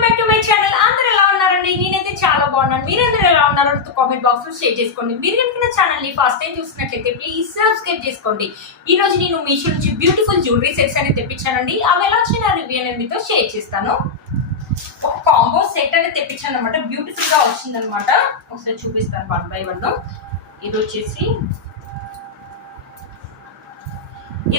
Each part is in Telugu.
Welcome back to my channel. అందరూ ఎలా ఉన్నారండి? నేనైతే చాలా బాగున్నాను. మీరందరూ ఎలా ఉన్నారో కామెంట్ బాక్స్ లో షేర్ చేసుకోండి. మీరు కనుక నా ఛానల్ ని ఫస్ట్ టైం చూసినట్లయితే ప్లీజ్ సబ్స్క్రైబ్ చేసుకోండి. ఈ రోజు నేను మీషో నుంచి బ్యూటిఫుల్ జ్యువెలరీ సెట్స్ అనేది తెప్పించానండి. అవి ఎలా వచ్చిన రివ్యూ అనేది మీతో షేర్ చేస్తాను. ఒక కాంబో సెట్ అనేది తెప్పించాను అనమాట. బ్యూటిఫుల్ గా వచ్చిందనమాట. ఒకసారి చూపిస్తాను వన్ బై వన్. ఇది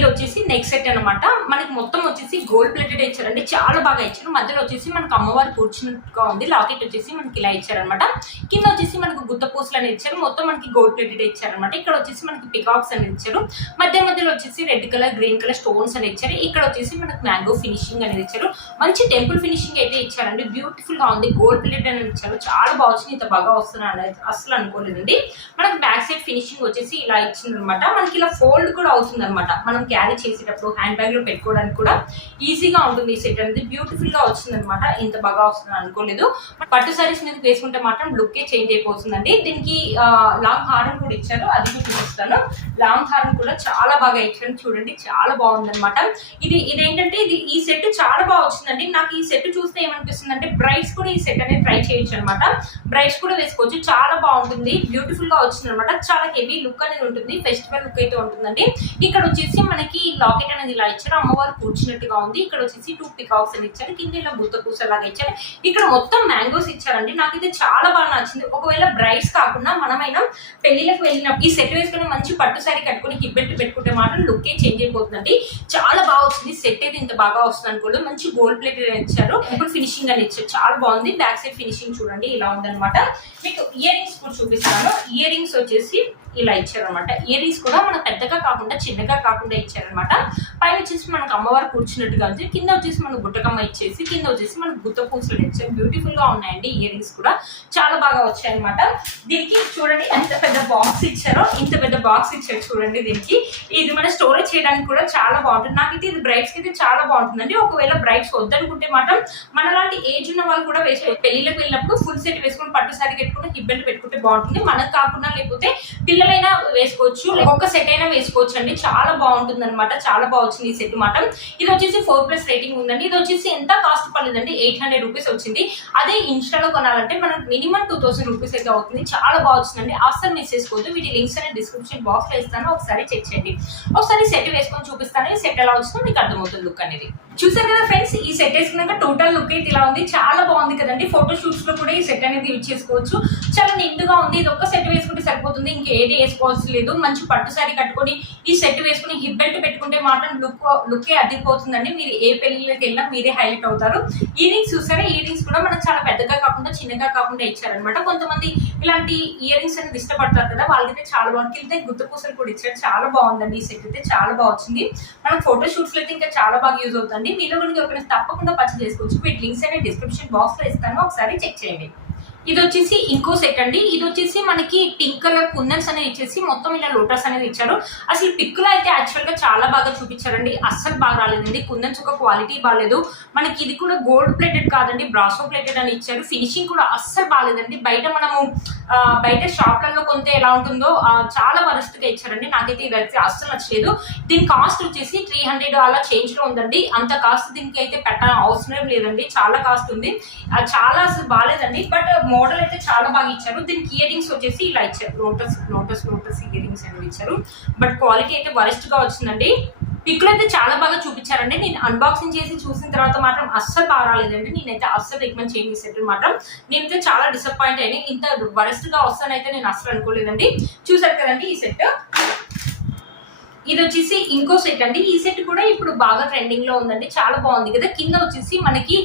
వచ్చేసి నెక్ సెట్ అనమాట. మనకి మొత్తం వచ్చేసి గోల్డ్ ప్లేటెడ్ ఇచ్చారండి. చాలా బాగా ఇచ్చారు. మధ్యలో వచ్చేసి మనకు అమ్మవారు కూర్చున్నట్టుగా ఉంది. లాకెట్ వచ్చేసి మనకి ఇలా ఇచ్చారనమాట. కింద వచ్చేసి మనకు గుత్త పూసలు అనేది ఇచ్చారు. మొత్తం మనకి గోల్డ్ ప్లేటెడ్ ఇచ్చారనమాట. ఇక్కడ వచ్చేసి మనకి పికాక్స్ అనేది ఇచ్చారు. మధ్యలో వచ్చేసి red colour green colour stones అనేది ఇచ్చారు. ఇక్కడ వచ్చేసి మనకు మ్యాంగో ఫినిషింగ్ అనేది ఇచ్చారు. మంచి టెంపుల్ ఫినిషింగ్ అయితే ఇచ్చారండి. బ్యూటిఫుల్ గా ఉంది. గోల్డ్ ప్లేటెడ్ అనేది ఇచ్చారు. చాలా బాగా వచ్చింది. ఇంత బాగా వస్తున్నాను అసలు అనుకోలేదండి. మనకి బ్యాక్ సైడ్ ఫినిషింగ్ వచ్చేసి ఇలా ఇచ్చిందనమాట. మనకి ఇలా ఫోల్డ్ కూడా అవుతుంది అనమాట. మనం క్యారీ చేసేటప్పుడు హ్యాండ్ బ్యాగ్ లో పెట్టుకోవడానికి కూడా ఈజీగా ఉంటుంది. ఈ సెట్ అనేది బ్యూటిఫుల్ గా వచ్చింది అనమాట. ఇంత బాగా వస్తుంది అనుకోలేదు. పట్టు సారీస్ మీద వేసుకుంటే మాత్రం లుక్ చేంజ్ అయిపోతుందండి. దీనికి లాంగ్ హారం కూడా ఇచ్చారు. అది కూడా చూపిస్తాను. లాంగ్ హారం కూడా చాలా బాగా ఇచ్చారు. చూడండి చాలా బాగుంది అనమాట. ఇదేంటంటే ఈ సెట్ చాలా బాగా వచ్చిందండి. నాకు ఈ సెట్ చూస్తే ఏమనిపిస్తుంది అంటే బ్రైడ్స్ కూడా ఈ సెట్ అనేది ట్రై చేయొచ్చు అనమాట. బ్రైడ్స్ కూడా వేసుకోవచ్చు. చాలా బాగుంటుంది. బ్యూటిఫుల్ గా వచ్చింది అనమాట. చాలా హెవీ లుక్ అనేది ఉంటుంది. ఫెస్టివల్ లుక్ అయితే ఉంటుందండి. ఇక్కడ వచ్చేసి మనకి లాకెట్ అనేది ఇలా ఇచ్చారు. అమ్మవారు కూర్చున్నట్టుగా ఉంది. ఇక్కడ వచ్చేసి 2 పికాక్స్ అని ఇచ్చారు. కింద ఇలా గుత్త పూసలాగా ఇచ్చారు. ఇక్కడ మొత్తం మ్యాంగోస్ ఇచ్చారండి. నాకు ఇది చాలా బాగా నచ్చింది. ఒకవేళ బ్రైడ్స్ కాకుండా మనమైనా పెళ్లిలకు వెళ్ళినప్పుడు ఈ సెట్ వేసుకుని మంచి పట్టు సారీ కట్టుకుని హిబ్బెట్టు పెట్టుకుంటే మాత్రం లుక్ చేంజ్ అయిపోతుందండి. చాలా బాగా వచ్చింది. సెట్ అయితే ఇంత బాగా వస్తుంది అనుకోలేదు. మంచి గోల్డ్ ప్లేట్ ఇచ్చారు. ఇప్పుడు ఫినిషింగ్ అని ఇచ్చారు. చాలా బాగుంది. బ్యాక్ సైడ్ ఫినిషింగ్ చూడండి ఇలా ఉందన్నమాట. మీకు ఇయర్ రింగ్స్ కూడా చూపిస్తాను. ఇయర్ రింగ్స్ వచ్చేసి ఇలా ఇచ్చారనమాట. ఇయర్ రింగ్స్ కూడా మనకు పెద్దగా కాకుండా చిన్నగా కాకుండా ఇచ్చారనమాట. పైన వచ్చేసి మనకు అమ్మవారు కూర్చున్నట్టుగా వచ్చి కింద వచ్చేసి మనకు గుట్టకమ్మ ఇచ్చేసి కింద వచ్చేసి మనకు గుత్త పూసలు ఇచ్చారు. బ్యూటిఫుల్ గా ఉన్నాయండి. ఇయర్ రింగ్స్ కూడా చాలా బాగా వచ్చాయి అనమాట. దీనికి చూడండి ఎంత పెద్ద బాక్స్ ఇచ్చారో. ఇంత పెద్ద బాక్స్ ఇచ్చారు చూడండి. దీనికి ఇది మన స్టోరేజ్ చేయడానికి కూడా చాలా బాగుంటుంది. నాకైతే ఇది బ్రైడ్స్ కి అయితే చాలా బాగుంటుందండి. ఒకవేళ బ్రైడ్స్ వద్దనుకుంటే మాత్రం మనలాంటి ఏజ్ ఉన్న వాళ్ళు కూడా వేసుకోవచ్చు. పెళ్లిళ్ళకి వెళ్ళినప్పుడు ఫుల్ సెట్ వేసుకుని పట్టు సారీ కట్టుకుని హిబ్బెల్ట్ పెట్టుకుంటే బాగుంటుంది. మనకు కాకుండా లేకపోతే పిల్లలైనా వేసుకోవచ్చు. ఒక్క సెట్ అయినా వేసుకోవచ్చు అండి. చాలా బాగుంటుంది అనమాట. చాలా బాగా వచ్చింది ఈ సెట్ మాట. ఇది వచ్చేసి 4+ రేటింగ్ ఉందండి. ఇది వచ్చేసి ఎంత కాస్ట్ పడలేదండి. 800 రూపీస్ వచ్చింది. అదే ఇన్స్టాలో కొనాలంటే మనకు మినిమం 2000 రూపీస్ అయితే అవుతుంది. చాలా బాగా వచ్చిందండి. అస్సలు మిస్ చేసుకోవద్దు. వీటి లింక్స్ అనేది డిస్క్రిప్షన్ బాక్స్ లో ఇస్తాను. ఒకసారి చెక్ చేయండి. ఒకసారి సెట్ వేసుకొని చూపిస్తాను. ఈ సెట్ ఎలా వచ్చిందో మీకు అర్థమవుతుంది లుక్ అనేది. చూసారు కదా ఫ్రెండ్స్, ఈ సెట్ వేసుకున్నాక టోటల్ లుక్ అయితే ఇలా ఉంది. చాలా బాగుంది కదండి. ఫోటో షూట్స్ లో కూడా ఈ సెట్ అనేది యూజ్ చేసుకోవచ్చు. చాలా నిండుగా ఉంది. ఇది ఒక్క సెట్ వేసుకుంటే సరిపోతుంది. ఇంకేది వేసుకోవాల్సి లేదు. మంచి పట్టు సారీ కట్టుకొని ఈ సెట్ వేసుకుని హిప్ బెల్ట్ పెట్టుకుంటే మాత్రం లుక్కే అదిరిపోతుందండి. మీరు ఏ పెళ్లికి వెళ్ళినా మీరే హైలైట్ అవుతారు. ఇయర్ రింగ్స్ చూసారా? ఇయర్ రింగ్స్ కూడా మనకు చాలా పెద్దగా కాకుండా చిన్నగా కాకుండా ఇచ్చారనమాట. కొంతమంది ఇలాంటి ఇయర్ రింగ్స్ అనేది ఇష్టపడతారు కదా, వాళ్ళకైతే చాలా బాగుంది. కింద గుత్త పూసలు కూడా ఇచ్చారు. చాలా బాగుందండి. ఈ సెట్ అయితే చాలా బాగా వచ్చింది. మనకు ఫోటో షూట్స్ లో అయితే ఇంకా చాలా బాగా యూజ్ అవుతుంది. మీలో కూడా తప్పకుండా పర్చేస్ చేసుకోవచ్చు. వీటి లింక్స్ అనేది డిస్క్రిప్షన్ బాక్స్ లో ఇస్తాను. ఒకసారి చెక్ చేయండి. ఇది వచ్చేసి ఇంకో సెట్ అండి. ఇది వచ్చేసి మనకి పింక్ కలర్ కుందన్స్ అనేది ఇచ్చేసి మొత్తం ఇలా లోటస్ అనేది ఇచ్చారు. అసలు పిక్ లో అయితే యాక్చువల్ గా చాలా బాగా చూపించారండి. అస్సలు బాగా రాలేదండి. కుందన్స్ ఒక క్వాలిటీ బాగాలేదు. మనకి ఇది కూడా గోల్డ్ ప్లేటెడ్ కాదండి, బ్రాసో ప్లేటెడ్ అని ఇచ్చారు. ఫినిషింగ్ కూడా అస్సలు బాగాలేదండి. బయట షాప్లలో కొంత ఎలా ఉంటుందో చాలా వరస్ట్ గా ఇచ్చారండి. నాకైతే ఇదైతే అస్సలు నచ్చలేదు. దీని కాస్ట్ వచ్చేసి 300 అలా చేంజ్ లో ఉందండి. అంత కాస్ట్ దీనికి అయితే పెట్టాల్సిన అవసరం లేదండి. చాలా కాస్ట్ ఉంది. చాలా అసలు బాగాలేదండి. బట్ మోడల్ అయితే చాలా బాగా ఇచ్చారు. దీనికి ఇయర్ రింగ్స్ వచ్చేసి ఇలా ఇచ్చారు. లోటస్ ఇయర్ రింగ్స్ అనేవి ఇచ్చారు. బట్ క్వాలిటీ అయితే వరస్ట్ గా వచ్చిందండి. పిక్లో అయితే చాలా బాగా చూపించారండి. నేను అన్బాక్సింగ్ చేసి చూసిన తర్వాత మాత్రం అస్సలు బాగా రాలేదండి. నేనైతే అస్సలు రికమెండ్ చేయని సెట్ మాత్రం. నేనైతే చాలా డిసప్పాయింట్ అయ్యాను. ఇంత వరస్ట్ గా వస్తానైతే నేను అస్సలు అనుకోలేదండి. చూసారు కదండి ఈ సెట్. ఇది వచ్చేసి ఇంకో సెట్ అండి. ఈ సెట్ కూడా ఇప్పుడు బాగా ట్రెండింగ్ లో ఉందండి. చాలా బాగుంది కదా. కింద వచ్చేసి మనకి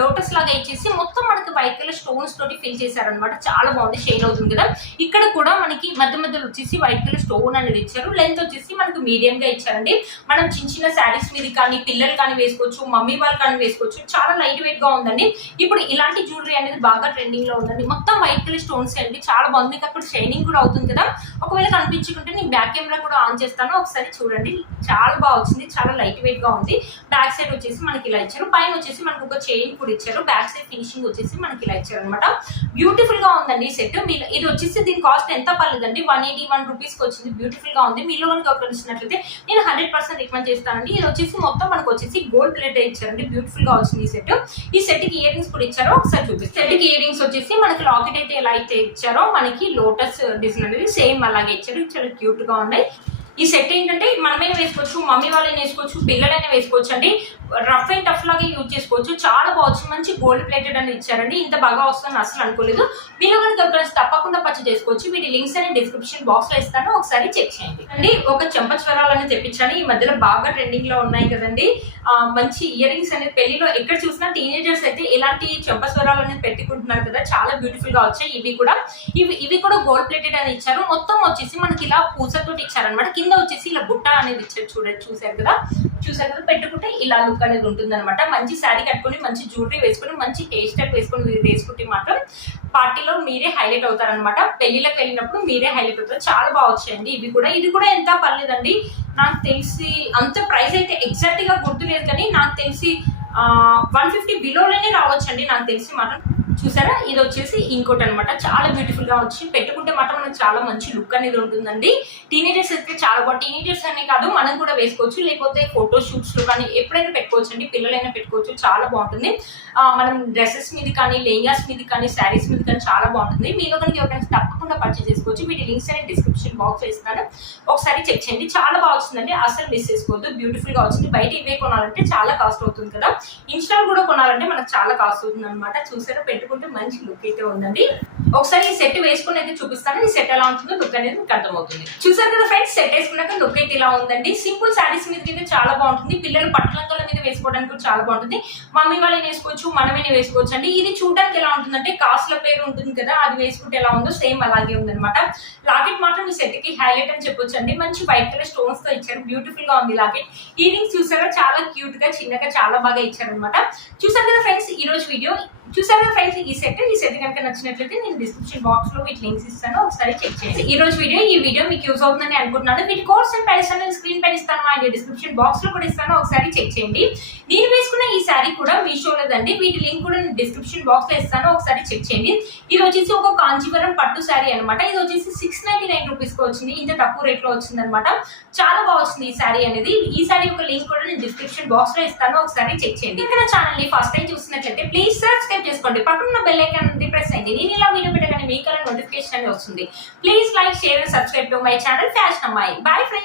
లోటస్ లాగా ఇచ్చేసి మొత్తం మనకి వైట్ కలర్ స్టోన్స్ తోటి ఫిల్ చేశారనమాట. చాలా బాగుంది. షేర్ అవుతుంది కదా. ఇక్కడ కూడా మనకి మధ్యలో వచ్చేసి వైట్ కలర్ స్టోన్ అనేది ఇచ్చారు. లెంత్ వచ్చేసి మనకు మీడియం గా ఇచ్చారండి. మనం చిన్న శారీస్ మీద కానీ పిల్లలు కానీ వేసుకోవచ్చు, మమ్మీ వాళ్ళు కానీ వేసుకోవచ్చు. చాలా లైట్ వెయిట్ గా ఉందండి. ఇప్పుడు ఇలాంటి జ్యువెలరీ అనేది బాగా ట్రెండింగ్ లో ఉందండి. మొత్తం వైట్ కలర్ స్టోన్స్ అండి. చాలా బాగుంది. అక్కడ షైనింగ్ కూడా అవుతుంది కదా. ఒకవేళ కనిపించుకుంటే నేను బ్యాక్ కెమెరా కూడా ఆన్ చేస్తాను. ఒకసారి ఒకసారి చూడండి, చాలా బాగా వచ్చింది, చాలా లైట్ వెయిట్ గా ఉంది. బ్యాక్ సైడ్ వచ్చేసి మనకి ఇలా ఇచ్చారు, పైన వచ్చేసి మనకు ఒక చైన్ కూడా ఇచ్చారు, బ్యాక్ సైడ్ ఫినిషింగ్ వచ్చేసి మనకి ఇలా ఇచ్చారు అనమాట. బ్యూటిఫుల్ గా ఉందండి ఈ సెట్. ఇది వచ్చేసి దీని కాస్ట్ ఎంత పర్లేదండి, 181 రూపీస్ కి వచ్చింది. బ్యూటిఫుల్ గా ఉంది. మీలో కనుక గమనించినట్లయితే నేను 100% రికమెండ్ చేస్తానండి. ఇది వచ్చేసి మొత్తం మనకు వచ్చేసి గోల్డ్ ప్లేట్ ఇచ్చారండి. బ్యూటిఫుల్ గా వచ్చింది ఈ సెట్. ఈ సెట్ కి ఇయర్ రింగ్స్ కూడా ఇచ్చారో ఒకసారి చూపిస్తాను. సెట్ కి ఇయర్ రింగ్స్ వచ్చేసి మనకి లాకెట్ అయితే ఎలా అయితే ఇచ్చారో మనకి లోటస్ డిజైన్ అనేది సేమ్ అలాగే ఇచ్చారు. చాలా క్యూట్ గా ఉన్నాయి. ఈ సెట్ ఏంటంటే మనమైనా వేసుకోవచ్చు, మమ్మీ వాళ్ళైనా వేసుకోవచ్చు, పిల్లలైనా వేసుకోవచ్చు అండి. రఫ్ అండ్ టఫ్ లాగా యూజ్ చేసుకోవచ్చు. చాలా బాగుంది. మంచి గోల్డ్ ప్లేటెడ్ అని ఇచ్చారండి. ఇంత బాగా వస్తుందని అసలు అనుకోలేదు. మీరు కనుక తప్పకుండా పర్చేస్ చేసుకోవచ్చు. వీటి లింక్స్ అని డిస్క్రిప్షన్ బాక్స్ లో ఇస్తాను, ఒకసారి చెక్ చేయండి అండి. ఒక చెంపస్వరాలని తెప్పించాను. ఈ మధ్యలో బాగా ట్రెండింగ్ లో ఉన్నాయి కదండి మంచి ఇయర్ రింగ్స్ అనేది. పెళ్లిలో ఎక్కడ చూసినా టీనేజర్స్ అయితే ఇలాంటి చెంపస్వరాలు అనేది పెట్టుకుంటున్నారు కదా, చాలా బ్యూటిఫుల్ గా వచ్చాయి. ఇవి కూడా గోల్డ్ ప్లేటెడ్ అని ఇచ్చారు. మొత్తం వచ్చేసి మనకి ఇలా పూసతోటి ఇచ్చారనమాట. కింద వచ్చేసి ఇలా బుట్ట అనేది ఇచ్చారు. చూసారు కదా పెట్టుకుంటే ఇలా లుక్ అనేది ఉంటుంది అనమాట. మంచి శారీ కట్టుకుని, మంచి జ్యువెలరీ వేసుకుని, మంచి హెయిర్ స్టైల్ వేసుకుంటే మాత్రం పార్టీలో మీరే హైలైట్ అవుతారనమాట. పెళ్లిలకు వెళ్ళినప్పుడు మీరే హైలైట్ అవుతారు. చాలా బాగా వచ్చాయండి. ఇది కూడా ఎంత పర్లేదండి. నాకు తెలిసి అంత ప్రైస్ అయితే ఎగ్జాక్ట్ గా గుర్తులేదు, కానీ నాకు తెలిసి 150 బిలోలోనే రావచ్చండి నాకు తెలిసి మాత్రం. చూసారా, ఇది వచ్చేసి ఇంకోటి అనమాట. చాలా బ్యూటిఫుల్ గా వచ్చి పెట్టుకుంటే మాత్రం మనకు చాలా మంచి లుక్ అనేది ఉంటుందండి. టీనేజర్స్ అయితే చాలా బాగా, టీనేజర్స్ అనే కాదు మనం కూడా వేసుకోవచ్చు, లేకపోతే ఫోటో షూట్స్ లో కానీ ఎప్పుడైనా పెట్టుకోవచ్చు అండి. పిల్లలైనా పెట్టుకోవచ్చు, చాలా బాగుంటుంది. మనం డ్రెస్సెస్ మీద కానీ, లెహంగాస్ మీద కానీ, శారీస్ మీద కానీ చాలా బాగుంటుంది. మీలో కనుక ఎవరైనా తప్పకుండా పర్చేస్ చేసుకోవచ్చు. వీటి లింక్స్ అనేది డిస్క్రిప్షన్ బాక్స్ ఇస్తాను, ఒకసారి చెక్ చేయండి. చాలా బాగా వచ్చిందండి, అసలు మిస్ చేసుకోవద్దు. బ్యూటిఫుల్ గా వచ్చింది. బయట ఇవే కొనాలంటే చాలా కాస్ట్ అవుతుంది కదా, ఇన్స్టాల్ కూడా కొనాలంటే మనకు చాలా కాస్ట్ అవుతుంది అనమాట. చూసారా, పెట్టుకుంటే మంచి లుక్ అయితే ఉందండి. ఒకసారి ఈ సెట్ వేసుకుని అయితే చూపిస్తాను. ఈ సెట్ ఎలా ఉంటుందో లుక్ అనేది మీకు అర్థమవుతుంది. చూసారు కదా ఫ్రెండ్స్, సెట్ వేసుకున్నాక లుక్ అయితే ఇలా ఉందండి. సింపుల్ శారీస్ మీద అయితే చాలా బాగుంటుంది. పిల్లలు పట్టులంకల మీద వేసుకోవడానికి కూడా చాలా బాగుంటుంది. మమ్మీ వాళ్ళని వేసుకోవచ్చు, మనమైనా వేసుకోవచ్చు అండి. ఇది చూడడానికి ఎలా ఉంటుందంటే కాస్ట్ల పేరు ఉంటుంది కదా, అది వేసుకుంటే ఎలా ఉందో సేమ్ అలాగే ఉందన్నమాట. లాకెట్ మాత్రం ఈ సెట్ కి హైలైట్ అని చెప్పొచ్చు అండి. మంచి వైట్ కలర్ స్టోన్స్ తో ఇచ్చారు. బ్యూటిఫుల్ గా ఉంది లాకెట్. ఇయరింగ్స్ చూసారా, చాలా క్యూట్ గా చిన్నగా చాలా బాగా ఇచ్చారనమాట. చూసారు కదా ఫ్రెండ్స్, ఈ రోజు వీడియో చూసారు కదా ఫ్రెండ్స్. ఈ సెట్ కనుక నచ్చినట్లయితే నేను డిస్క్రిప్షన్ బాక్స్ లో వీటి లింక్స్ ఇస్తాను, ఒకసారి చెక్ చేయండి. ఈ రోజు ఈ వీడియో మీకు యూస్ అవుతుందని అనుకుంటున్నాను. వీటి కోర్స్ అండ్ ప్రైస్ అనేది స్క్రీన్ పైన ఇస్తాను, అండ్ డిస్క్రిప్షన్ బాక్స్ లో కూడా ఇస్తాను, ఒకసారి చెక్ చేయండి. నేను వేసుకున్న ఈ శారీ కూడా మీషోలోదండి. వీటి లింక్ కూడా నేను డిస్క్రిప్షన్ బాక్స్ లో ఇస్తాను, ఒకసారి చెక్ చేయండి. ఇది వచ్చేసి ఒక కాంచీవరం పట్టు శారీ అనమాట. ఇది వచ్చేసి 699 రూపీస్ కి వచ్చింది. ఇంత తక్కువ రేట్ లో వచ్చింది అనమాట. చాలా బాగా వచ్చింది ఈ శారీ అనేది. ఈ శారీ యొక్క లింక్ కూడా నేను డిస్క్రిప్షన్ బాక్స్ లో ఇస్తాను, ఒకసారి చెక్ చేయండి. ఇక్కడ ఛానల్ ని ఫస్ట్ టైం చూసినట్లయితే ప్లీజ్ సబ్స్క్రైబ్ చేసుకోండి. పక్కన బెల్ ఐకాన్ ప్రెస్ చేయండి. నేను ఇలా వీడియో పెట్టగానే మీకు నోటిఫికేషన్ అనేది వస్తుంది. Please like, share and subscribe to my channel fashion అమ్మాయి. Bye friends.